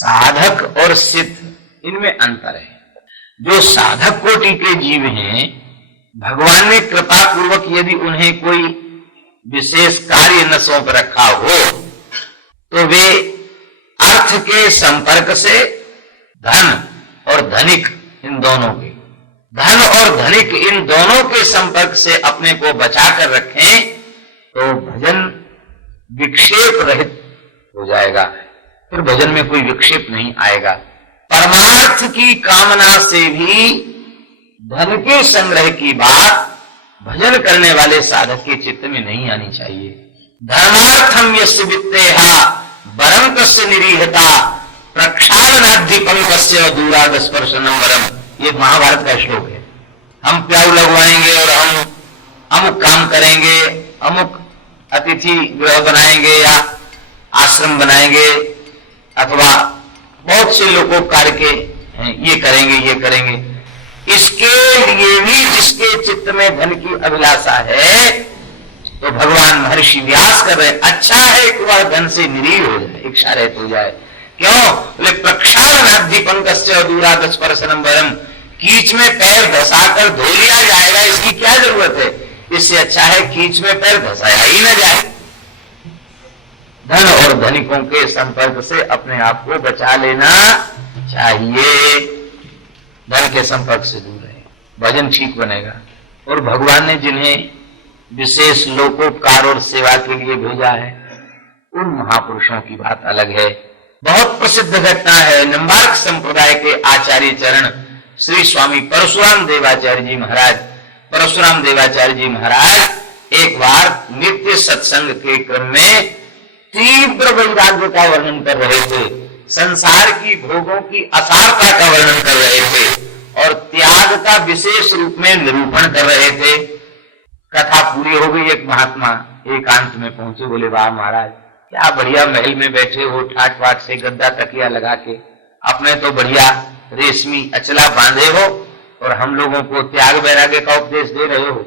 साधक और सिद्ध इनमें अंतर है। जो साधक कोटि के जीव हैं, भगवान ने कृपा पूर्वक यदि उन्हें कोई विशेष कार्य न सौंप रखा हो तो वे अर्थ के संपर्क से धन और धनिक इन दोनों के धन और धनिक इन दोनों के संपर्क से अपने को बचा कर रखें तो भजन विक्षेप रहित हो जाएगा। फिर भजन में कोई विक्षेप नहीं आएगा। परमार्थ की कामना से भी धन के संग्रह की बात भजन करने वाले साधक के चित्त में नहीं आनी चाहिए। धर्मार्थम यस्य वित्तेहा वरम तस्य निरीहता प्रक्षालनाद्दीपम तस्य दूराद स्पर्शनम वरम। ये महाभारत का श्लोक है। हम प्याऊ लगवाएंगे और हम अमुक काम करेंगे, अमुक अतिथि गृह बनाएंगे या आश्रम बनाएंगे अथवा बहुत से लोगों कार्य के ये करेंगे। इसके लिए भी जिसके चित्त में धन की अभिलाषा है तो भगवान महर्षि व्यास कर रहे, अच्छा है एक बार धन से निरीह हो जाए, इच्छा रहित हो जाए। क्यों बोले प्रक्षालनाद्दीपंकस्य दूराद स्पर्शनम वरम। कीच में पैर धसाकर धो लिया जाएगा, इसकी क्या जरूरत है। इससे अच्छा है कीच में पैर धसाया ही न जाए। धन और धनिकों के संपर्क से अपने आप को बचा लेना चाहिए। धन के संपर्क से दूर रहे, भजन ठीक बनेगा। और भगवान ने जिन्हें विशेष लोकोपकार और सेवा के लिए भेजा है उन महापुरुषों की बात अलग है। बहुत प्रसिद्ध घटना है। निम्बार्क संप्रदाय के आचार्य चरण श्री स्वामी परशुराम देवाचार्य जी महाराज। परशुराम देवाचार्य जी महाराज एक बार नित्य सत्संग के क्रम में तीव्र वैराग्य का वर्णन कर रहे थे, संसार की भोगों की असारता का वर्णन कर रहे थे और त्याग का विशेष रूप में निरूपण कर रहे थे। कथा पूरी हो गई। एक महात्मा एकांत में पहुंचे, बोले वाह महाराज क्या बढ़िया महल में बैठे हो, ठाट बाट से गद्दा तकिया लगा के, अपने तो बढ़िया रेशमी अचला बांधे हो और हम लोगों को त्याग वैराग्य का उपदेश दे रहे हो।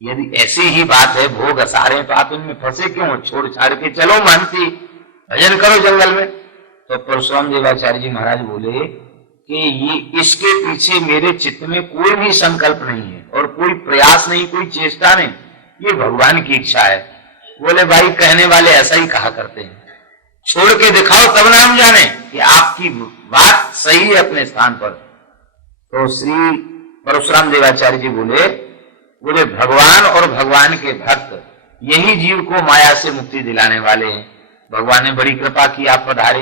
यदि ऐसी ही बात है, भोग असारे, तो आप इनमें फंसे क्यों, छोड़ छाड़ के चलो मानती, भजन करो जंगल में। तो परशुराम देवाचार्य जी महाराज बोले कि ये इसके पीछे मेरे चित्त में कोई भी संकल्प नहीं है और कोई प्रयास नहीं, कोई चेष्टा नहीं, ये भगवान की इच्छा है। बोले भाई कहने वाले ऐसा ही कहा करते हैं, छोड़ के दिखाओ तब ना हम जाने कि आपकी बात सही है अपने स्थान पर। तो श्री परशुराम देवाचार्य जी बोले भगवान और भगवान के भक्त यही जीव को माया से मुक्ति दिलाने वाले हैं। भगवान ने बड़ी कृपा की, आप पधारे।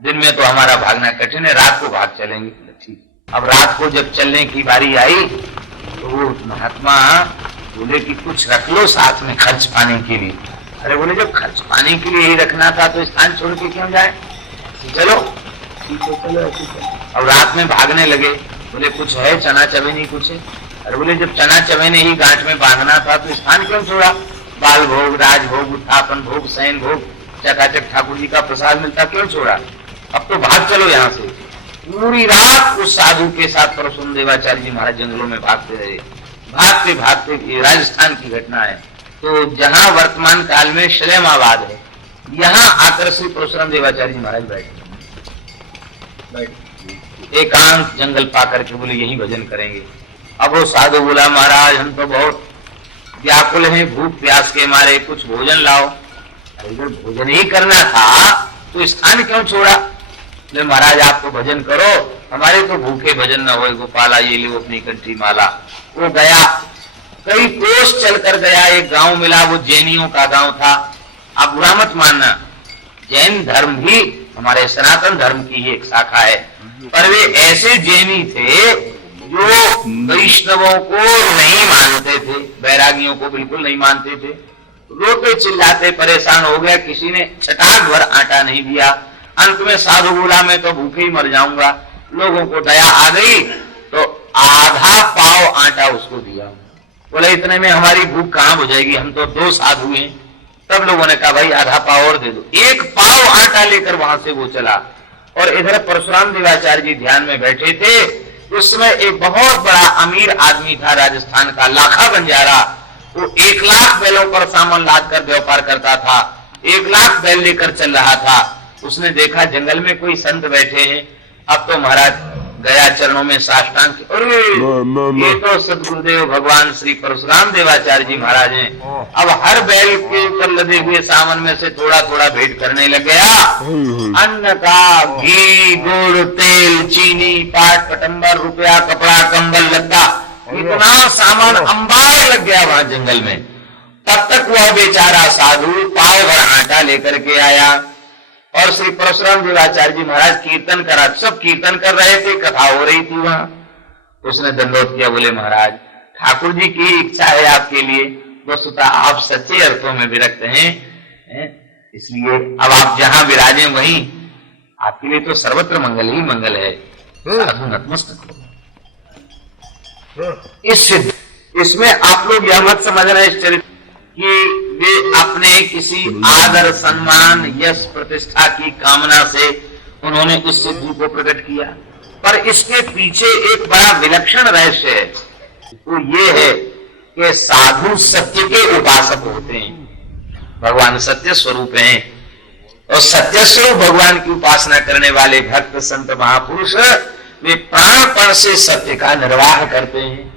दिन में तो हमारा भागना कठिन है, रात को भाग चलेंगे। ठीक। अब रात को जब चलने की बारी आई तो वो महात्मा बोले कि कुछ रख लो साथ में खर्च पाने के लिए। अरे बोले जब खर्च पाने के लिए ही रखना था तो स्थान छोड़ के क्यों जाए, चलो ठीक है चलो। अब रात में भागने लगे। बोले कुछ है चना चवेनी कुछ है। अरे बोले जब चना चवेने ही गांठ में बांधना था तो स्थान क्यों छोड़ा। बाल भोग, राजभोग, उत्थापन भोग, शयन भोग, चकाचक ठाकुर जी का प्रसाद मिलता, क्यों छोड़ा। अब तो भाग चलो यहाँ से। पूरी रात उस साधु के साथ परशुराम देवाचार्य जी महाराज जंगलों में भागते रहे। भागते भागते राजस्थान की घटना है। तो जहां वर्तमान काल में शलेमाबाद है, यहाँ आकर श्री परशुराम देवाचार्य जी महाराज बैठे एकांत जंगल पा करके बोले यही भजन करेंगे। अब वो साधु बोला महाराज हम तो बहुत व्याकुल हैं, भूख प्यास के मारे, कुछ भोजन लाओ। अगर भोजन ही करना था तो स्थान क्यों छोड़ा। महाराज आप तो भजन करो, हमारे तो भूखे भजन न हो, गोपाला ये लो अपनी कंठी माला। वो गया, कई कोस चलकर गया, एक गांव मिला, वो जैनियों का गांव था। आप बुरा मत मानना, जैन धर्म भी हमारे सनातन धर्म की ही एक शाखा है, पर वे ऐसे जैनी थे जो वैष्णवों को नहीं मानते थे, बैरागियों को बिल्कुल नहीं मानते थे। रोते चिल्लाते, परेशान हो गया, किसी ने चटाक भर आटा नहीं दिया। अंत में साधु बोला मैं तो भूखे ही मर जाऊंगा। लोगों को दया आ गई तो आधा पाव आटा उसको दिया। बोले इतने में हमारी भूख कहां बुझेगी, हम तो 2 साधु हैं। तब लोगों ने कहा भाई आधा पाव और दे दो। 1 पाव आटा लेकर वहां से वो चला। और इधर परशुराम देवाचार्य जी ध्यान में बैठे थे। उसमें एक बहुत बड़ा अमीर आदमी था, राजस्थान का लाखा बंजारा। वो 1 लाख बैलों पर सामान लाद कर व्यापार करता था, 1 लाख बैल लेकर चल रहा था। उसने देखा जंगल में कोई संत बैठे हैं। अब तो महाराज गया चरणों में साष्टांग, अरे ये तो सदगुरुदेव भगवान श्री परशुराम देवाचार्य जी महाराज हैं। अब हर बैल के ऊपर लदे हुए सामान में से थोड़ा थोड़ा भेंट करने लग गया। अन्न का, घी, गुड़, तेल, चीनी, पाट, पटंबर, रुपया, कपड़ा, कंबल, लत्ता, इतना सामान अंबार लग गया वहां जंगल में। तब तक वह बेचारा साधु पाव भर आटा लेकर के आया। और श्री परशुराम देवाचार्य जी महाराज कीर्तन करा, सब कीर्तन कर रहे थे, कथा हो रही थी वहां। उसने दंडोत किया, बोले महाराज ठाकुर जी की इच्छा है आपके लिए, वस्तुतः आप सच्चे अर्थों में विरक्त हैं, इसलिए अब आप जहां विराजे वहीं आपके लिए तो सर्वत्र मंगल ही मंगल है। साधु नतमस्तक हो। इसमें आप लोग यह मत समझना इस चरित्र कि वे अपने किसी आदर, सम्मान, यश, प्रतिष्ठा की कामना से उन्होंने इस सिद्धि को प्रकट किया, पर इसके पीछे एक बड़ा विलक्षण रहस्य है। तो ये है कि साधु सत्य के उपासक होते हैं। भगवान सत्य स्वरूप हैं और सत्य स्वरूप भगवान की उपासना करने वाले भक्त, संत, महापुरुष वे प्राणपण से सत्य का निर्वाह करते हैं।